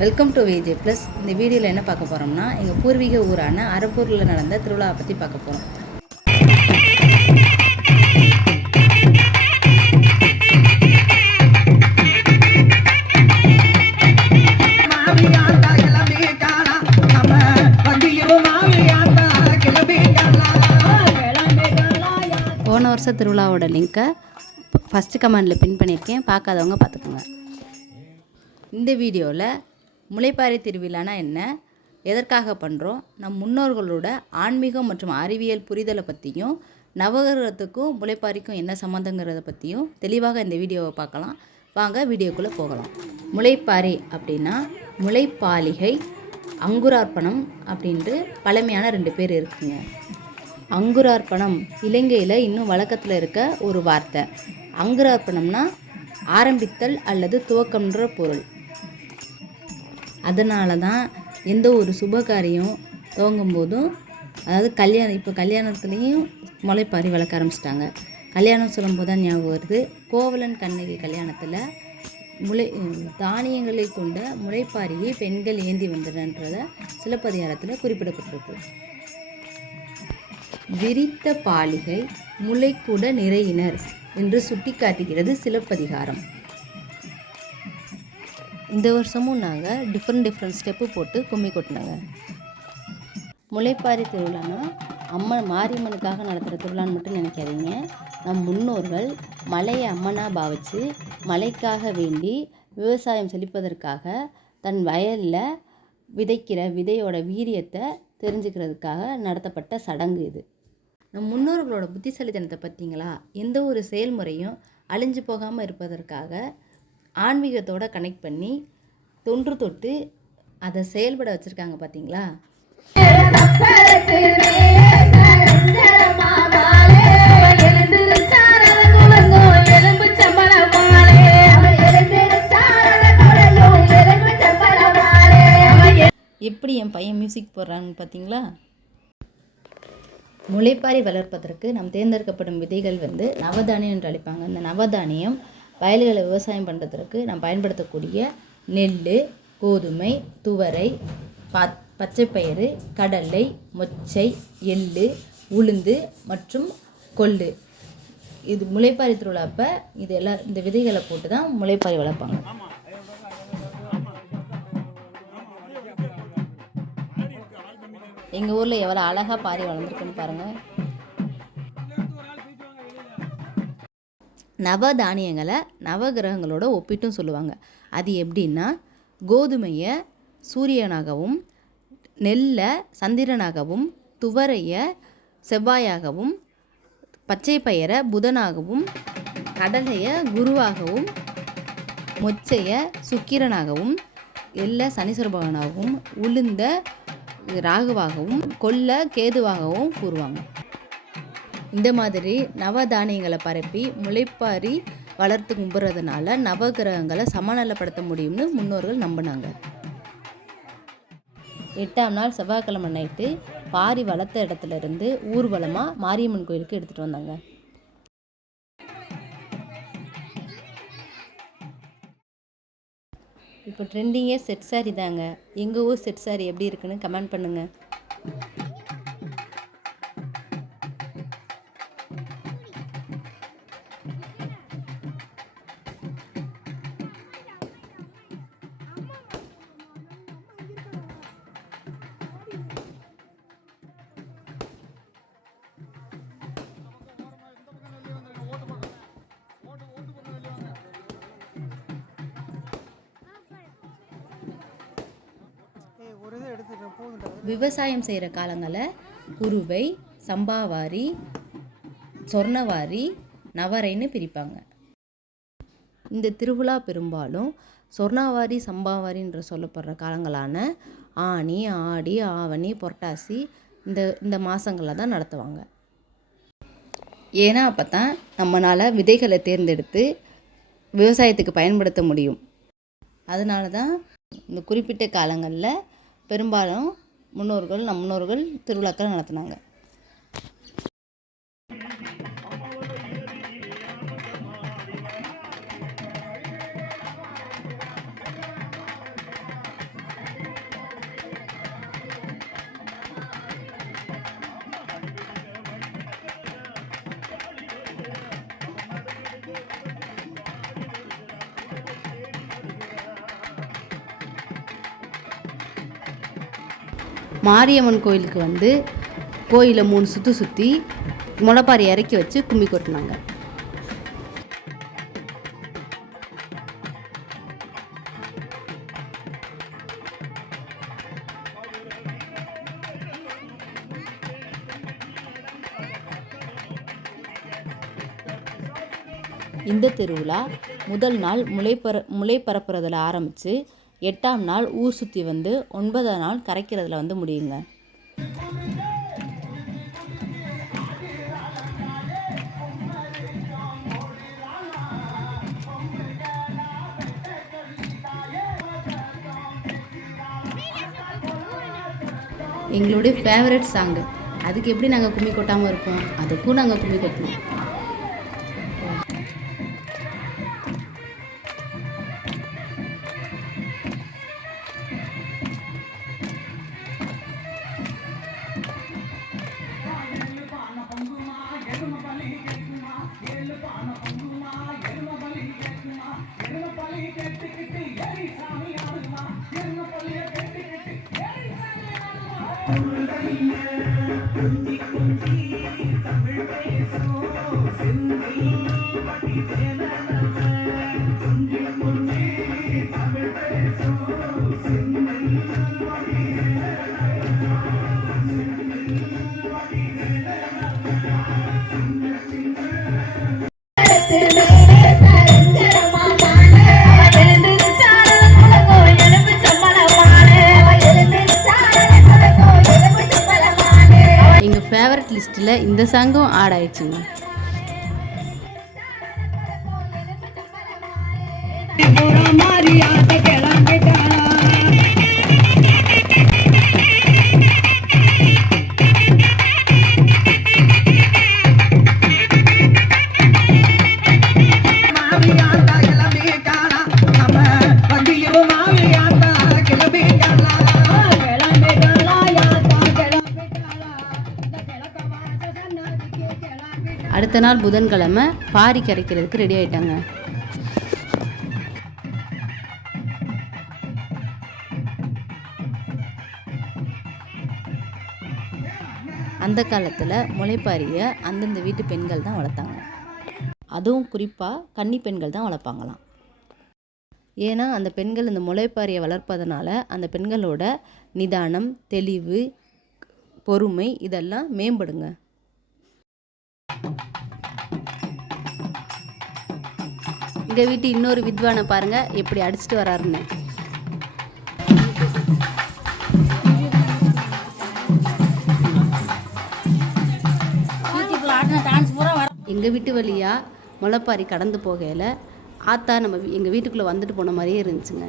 Welcome to VJ plus. இந்த வீடியோவில் என்ன பார்க்க போகிறோம்னா, எங்கள் பூர்வீக ஊரான அரப்பூரில் நடந்த திருவிழாவை பற்றி பார்க்க போகிறோம். போன வருஷம் திருவிழாவோட லிங்க்கை ஃபஸ்ட்டு கமெண்டில் பின் பண்ணியிருக்கேன், பார்க்காதவங்க பார்த்துக்கோங்க. இந்த வீடியோவில் முளைப்பாரி திருவிழானா என்ன, எதற்காக பண்ணுறோம், நம் முன்னோர்களோட ஆன்மீகம் மற்றும் அறிவியல் புரிதலை பற்றியும் நவகிரகத்துக்கும் முளைப்பாரிக்கும் என்ன சம்மந்தங்கிறத பற்றியும் தெளிவாக இந்த வீடியோவை பார்க்கலாம். வாங்க வீடியோக்குள்ளே போகலாம். முளைப்பாரி அப்படின்னா முளைப்பாலிகை, அங்குரார்ப்பணம் அப்படின்ட்டு பழமையான 2 பேர் இருக்குங்க. அங்குரார்ப்பணம் இலங்கையில் இன்னும் வழக்கத்தில் இருக்க ஒரு வார்த்தை. அங்குரார்ப்பணம்னா ஆரம்பித்தல் அல்லது துவக்கம்ன்ற பொருள். அதனால தான் எந்த ஒரு சுபகாரியம் துவங்கும் போதும், அதாவது இப்போ கல்யாணத்துலேயும் முளைப்பாரி வளர்க்க ஆரம்பிச்சிட்டாங்க. கல்யாணம் சொல்லும்போது தான் ஞாபகம் வருது, கோவலன் கண்ணகி கல்யாணத்தில் தானியங்களை கொண்ட முளைப்பாரியை பெண்கள் ஏந்தி வந்தனன்றதை சிலப்பதிகாரத்தில் குறிப்பிடப்பட்டிருக்கு. விரித்த பாலிகை முளைக்கூட நிறையினர் என்று சுட்டிக்காட்டுகிறது சிலப்பதிகாரம். இந்த வருஷமும் நாங்கள் டிஃப்ரெண்ட் ஸ்டெப்பு போட்டு கும்மி கொட்டினாங்க. முளைப்பாரி திருவிழானா மாரியம்மனுக்காக நடத்துகிற திருவிழான்னு மட்டும் நினைக்காதீங்க. நம் முன்னோர்கள் மலையை அம்மனாக பாவித்து மலைக்காக வேண்டி விவசாயம் செழிப்பதற்காக தன் வயலில் விதைக்கிற விதையோட வீரியத்தை தெரிஞ்சுக்கிறதுக்காக நடத்தப்பட்ட சடங்கு இது. நம் முன்னோர்களோட புத்திசாலித்தனத்தை பார்த்தீங்களா? எந்த ஒரு செயல்முறையும் அழிஞ்சு போகாமல் இருப்பதற்காக ஆன்மீகத்தோடு கனெக்ட் பண்ணி தொன்று தொட்டு அதை செயல்பட வச்சுருக்காங்க பார்த்தீங்களா? எப்படி என் பையன் மியூசிக் போடுறான்னு பார்த்தீங்களா? முளைப்பாரி வளர்ப்பதற்கு நாம் தேர்ந்தெடுக்கப்படும் விதைகள் நவதானியம் என்று அழைப்பாங்க. இந்த நவதானியம் வயல்களை விவசாயம் பண்ணுறதுக்கு நாம் பயன்படுத்தக்கூடிய நெல், கோதுமை, துவரை, பச்சைப்பயிறு, கடலை, மொச்சை, எள்ளு, உளுந்து மற்றும் கொள்ளு. இது முளைப்பாரி திருவிழாப்ப இந்த விதைகளை போட்டு தான் முளைப்பாரி வளர்ப்பாங்க. எங்கள் ஊரில் எவ்வளோ அழகாக பாரி வளர்ந்துருக்குன்னு பாருங்கள். நவதானியங்களை நவகிரகங்களோட ஒப்பிட்டும் சொல்லுவாங்க. அது எப்படின்னா, கோதுமையை சூரியனாகவும், நெல்லை சந்திரனாகவும், துவரையை செவ்வாயாகவும், பச்சை பயிரை புதனாகவும், கடலையை குருவாகவும், மொச்சையை சுக்கிரனாகவும், எள்ளை சனீஸ்வர பகவானாகவும், உளுந்த ராகுவாகவும், கொல்லை கேதுவாகவும் கூறுவாங்க. இந்த மாதிரி நவதானியங்களை பரப்பி முளைப்பாரி வளர்த்து கும்புறதுனால நவகிரகங்களை சமநலப்படுத்த முடியும்னு முன்னோர்கள் நம்பினாங்க. 8ஆம் நாள் செவ்வாய்க்கிழமை நைட்டு பாரி வளர்த்த இடத்துல இருந்து ஊர்வலமாக மாரியம்மன் கோயிலுக்கு எடுத்துகிட்டு வந்தாங்க. இப்போ ட்ரெண்டிங்கே செட் சாரி தாங்க. எங்கள் ஊர் செட் சாரி எப்படி இருக்குன்னு கமெண்ட் பண்ணுங்கள். விவசாயம் செய்கிற காலங்களில் குருவை, சம்பாவாரி, சொர்ணவாரி, நவரைன்னு பிரிப்பாங்க. இந்த திருவிழா பெரும்பாலும் சொர்ணவாரி, சம்பாவாரின்ற சொல்லப்படுற காலங்களான ஆனி, ஆடி, ஆவணி, புரட்டாசி இந்த மாதங்களில் தான் நடத்துவாங்க. ஏன்னா அப்போ தான் நம்மளால் விதைகளை தேர்ந்தெடுத்து விவசாயத்துக்கு பயன்படுத்த முடியும். அதனால தான் இந்த குறிப்பிட்ட காலங்களில் பெரும்பாலும் நம் முன்னோர்கள் திருவிழாக்கள் நடத்தினாங்க. மாரியம்மன் கோயிலுக்கு வந்து கோயிலை 3 சுற்று சுற்றி முளைப்பாரி இறக்கி வச்சு கும்மி கொட்டினாங்க. இந்த திருவிழா முதல் நாள் முளை பரப்புறதில் ஆரம்பித்து 8ஆம் நாள் ஊர் சுற்றி வந்து 9ஆம் நாள் கரைக்கிறதுல வந்து முடியுங்க. எங்களுடைய ஃபேவரட் சாங்கு, அதுக்கு எப்படி நாங்கள் கும்மி கொட்டாமல் இருப்போம், அதுக்கும் நாங்கள் கும்மி கொட்டணும். எங்கள் ஃபேவரட் லிஸ்ட்டில் இந்த சாங்கும் ஆட் ஆயிடுச்சுங்க. அடுத்த நாள் புதன்கிழமை பாரி கரைக்கிறதுக்கு ரெடி ஆயிட்டாங்க. அந்த காலத்தில் முளைப்பாரியை அந்தந்த வீட்டு பெண்கள் தான் வளர்த்தாங்க. அதுவும் குறிப்பாக கன்னி பெண்கள் தான் வளர்ப்பாங்களாம். ஏன்னா அந்த பெண்கள் இந்த முளைப்பாரியை வளர்ப்பதனால அந்த பெண்களோட நிதானம், தெளிவு, பொறுமை இதெல்லாம் மேம்படுங்க. எங்கள் வீட்டு இன்னொரு வித்வானை பாருங்கள் எப்படி அடிச்சுட்டு வராருன்னு. எங்கள் வீட்டு வழியாக முளைப்பாரி கடந்து போகையில் ஆத்தா நம்ம எங்கள் வீட்டுக்குள்ளே வந்துட்டு போன மாதிரியே இருந்துச்சுங்க.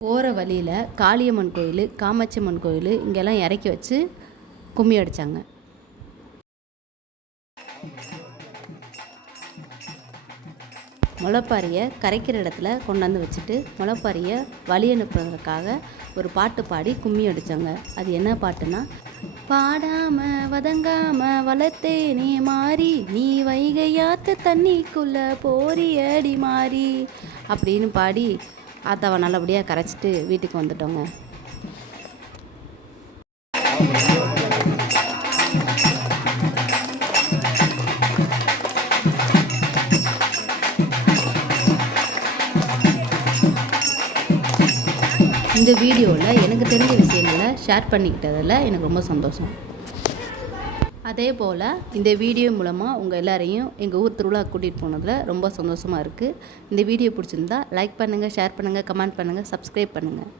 போகிற வழியில் காளியம்மன் கோயில், காமாட்சியம்மன் கோயில் இங்கெல்லாம் இறக்கி வச்சு கும்மி அடித்தாங்க. முளைப்பாரியை கரைக்கிற இடத்துல கொண்டாந்து வச்சுட்டு முளைப்பாரியை வழி அனுப்புறதுக்காக ஒரு பாட்டு பாடி கும்மி அடித்தாங்க. அது என்ன பாட்டுன்னா, பாடாம வதங்காம வளர்த்தேனே மாறி, நீ வைகையாத்து தண்ணிக்குள்ள போரியடி மாறி அப்படின்னு பாடி ஆத்தாவை நல்லபடியாக கரைச்சிட்டு வீட்டுக்கு வந்துட்டோங்க. இந்த வீடியோவில் எனக்கு தெரிஞ்ச விஷயங்களை ஷேர் பண்ணிக்கிட்டதில் எனக்கு ரொம்ப சந்தோஷம். அதே போல் இந்த வீடியோ மூலமாக உங்கள் எல்லாரையும் எங்கள் ஊர் திருவிழா கூட்டிகிட்டு போனதில் ரொம்ப சந்தோஷமாக இருக்குது. இந்த வீடியோ பிடிச்சிருந்தா லைக் பண்ணுங்கள், ஷேர் பண்ணுங்கள், கமெண்ட் பண்ணுங்கள், சப்ஸ்கிரைப் பண்ணுங்கள்.